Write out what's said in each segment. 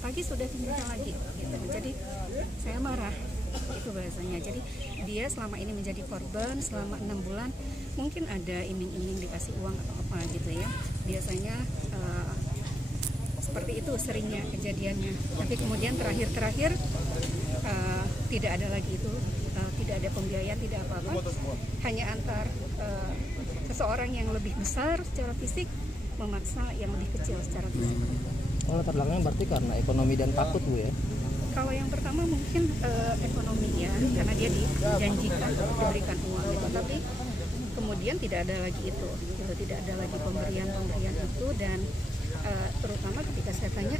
pagi sudah diminta lagi gitu. Jadi saya marah, itu bahasanya. Jadi dia selama ini menjadi korban selama 6 bulan, mungkin ada iming-iming dikasih uang atau apa gitu ya, biasanya seperti itu seringnya kejadiannya. Tapi kemudian terakhir tidak ada lagi itu, tidak ada pembiayaan, tidak apa-apa, hanya antar seseorang yang lebih besar secara fisik memaksa yang lebih kecil secara fisik. Oh, latar belakangnya berarti karena ekonomi dan takut, Bu ya? Kalau yang pertama mungkin ekonomi ya, karena dia dijanjikan diberikan uang gitu, tapi kemudian tidak ada lagi itu, gitu, tidak ada lagi pemberian itu, dan terutama ketika saya tanya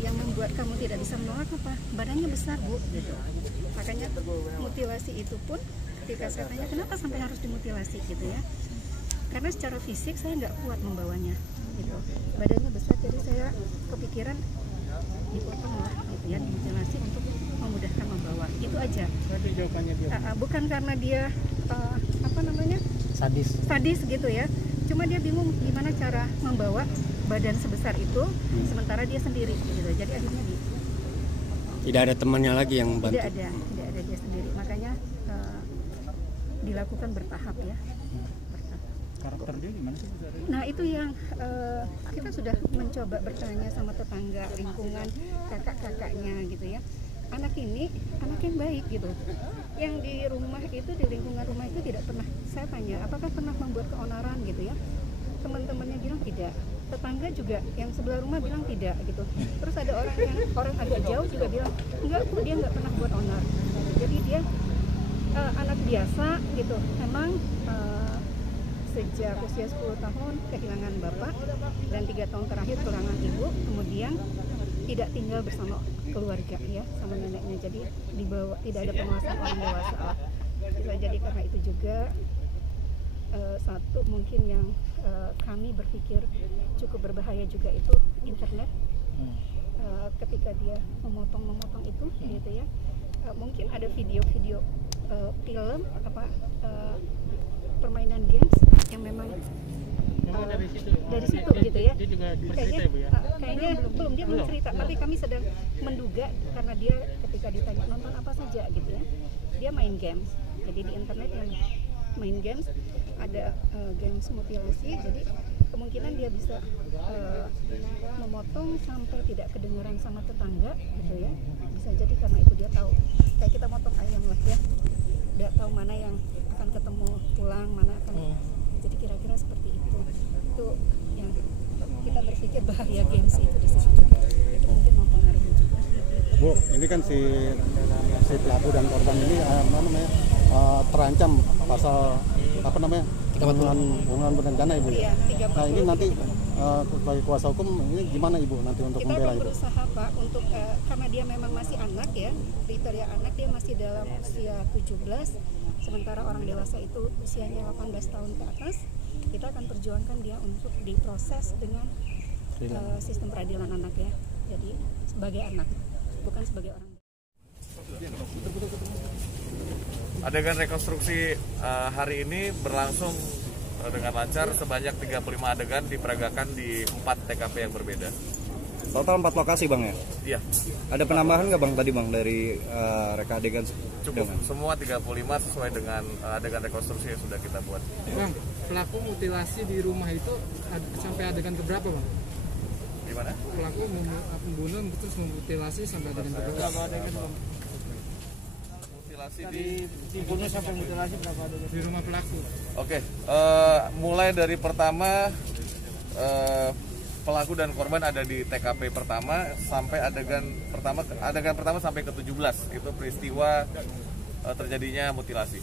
yang membuat kamu tidak bisa menolak apa? Badannya besar, Bu, gitu. Makanya mutilasi itu pun ketika saya tanya kenapa sampai harus dimutilasi gitu ya, karena secara fisik saya nggak kuat membawanya gitu, badannya besar, jadi saya kepikiran dipotong lah gitu ya, dimutilasi untuk memudahkan membawa, itu aja. Berarti jawabannya dia bukan karena dia sadis gitu ya, cuma dia bingung gimana cara membawa badan sebesar itu sementara dia sendiri gitu, jadi akhirnya tidak ada temannya lagi yang bantu. Tidak ada dia sendiri, makanya dilakukan bertahap ya. karakter dia gimana sih? Nah itu yang kita sudah mencoba bertanya sama tetangga, lingkungan, kakak-kakaknya gitu ya. Anak ini anak yang baik gitu, yang di rumah itu, di lingkungan rumah itu tidak pernah, saya tanya apakah pernah membuat keonaran gitu ya, teman-temannya bilang tidak, tetangga juga yang sebelah rumah bilang tidak gitu, terus ada orang agak jauh juga bilang enggak, dia nggak pernah buat onar. Jadi dia anak biasa gitu, memang sejak usia 10 tahun kehilangan bapak dan 3 tahun terakhir kehilangan ibu, kemudian tidak tinggal bersama keluarga ya, sama neneknya, jadi dibawa, tidak ada pengawasan orang dewasa lah. Bisa jadi karena itu juga satu mungkin yang kami berpikir cukup berbahaya juga itu internet. Ketika dia memotong itu gitu ya, mungkin ada video-video film permainan games yang memang dari situ gitu ya. Dia juga Kayaknya belum, dia belum cerita, tapi kami sedang menduga karena dia ketika ditanya nonton apa saja gitu ya, dia main games. Jadi di internet yang main games ada games mutilasi, jadi kemungkinan dia bisa memotong sampai tidak kedengaran sama tetangga gitu ya. Bisa jadi karena itu dia tahu, kayak kita motong ayam lah ya, udah tahu mana yang akan ketemu tulang, mana akan jadi kira-kira seperti itu. Itu yang kita berpikir bahaya games itu di situ juga, itu mungkin mempengaruhi juga. Bu, ini kan si pelaku dan korban ini terancam pasal pembunuhan berencana, Ibu ya. Nah ini nanti sebagai kuasa hukum ini gimana Ibu nanti untuk kita membela akan Ibu? berusaha Pak untuk karena dia memang masih anak ya, kriteria anak dia masih dalam usia 17, sementara orang dewasa itu usianya 18 tahun ke atas. Kita akan perjuangkan dia untuk diproses dengan sistem peradilan anak ya, jadi sebagai anak, bukan sebagai orang. Adegan rekonstruksi hari ini berlangsung dengan lancar, sebanyak 35 adegan diperagakan di 4 TKP yang berbeda. Total 4 lokasi Bang ya? Iya. Ada penambahan nggak Bang tadi Bang dari reka adegan? Cukup, semua 35 sesuai dengan adegan rekonstruksi yang sudah kita buat. Bang, pelaku mutilasi di rumah itu sampai adegan keberapa Bang? Gimana? Pelaku membunuh terus memutilasi sampai adegan keberapa? Mutilasi dibunuh sampai mutilasi berapa adegan? Di rumah pelaku. Oke, mulai dari pertama pelaku dan korban ada di TKP pertama sampai adegan pertama sampai ke 17 itu peristiwa terjadinya mutilasi.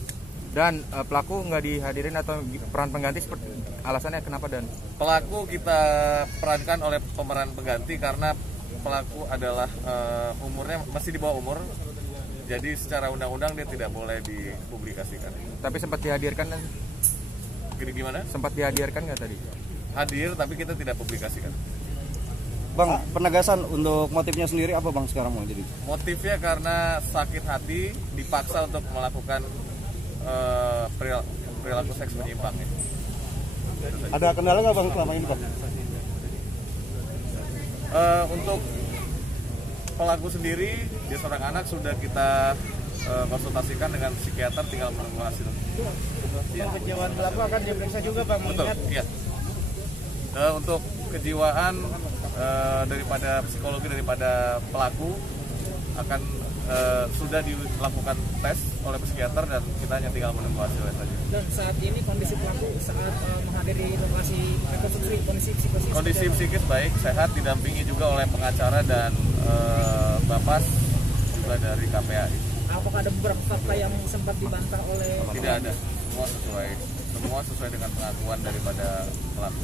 Dan pelaku nggak dihadirin atau peran pengganti, seperti alasannya kenapa? Dan pelaku kita perankan oleh pemeran pengganti karena pelaku adalah umurnya masih di bawah umur, jadi secara undang-undang dia tidak boleh dipublikasikan. Tapi sempat dihadirkan kan? Gimana? Sempat dihadirkan nggak tadi? Hadir, tapi kita tidak publikasikan. Bang, penegasan untuk motifnya sendiri apa Bang sekarang mau jadi? Motifnya karena sakit hati, dipaksa untuk melakukan perilaku seks menyimpang. Ya. Ada kendala nggak Bang selama ini Bang? Untuk pelaku sendiri, dia seorang anak, sudah kita konsultasikan dengan psikiater, tinggal menunggu hasil. Ya. Kejiwaan pelaku akan diperiksa juga Bang. Betul, iya. Untuk kejiwaan daripada psikologi daripada pelaku akan sudah dilakukan tes oleh psikiater dan kita hanya tinggal menunggu hasilnya saja. Dan saat ini kondisi pelaku saat menghadiri lokasi rekonstruksi kondisi psikis baik, sehat, didampingi juga oleh pengacara dan Bapas juga dari KPAI. Apakah ada beberapa fakta yang sempat dibantah oleh? Tidak ada, semua sesuai dengan pengakuan daripada pelaku.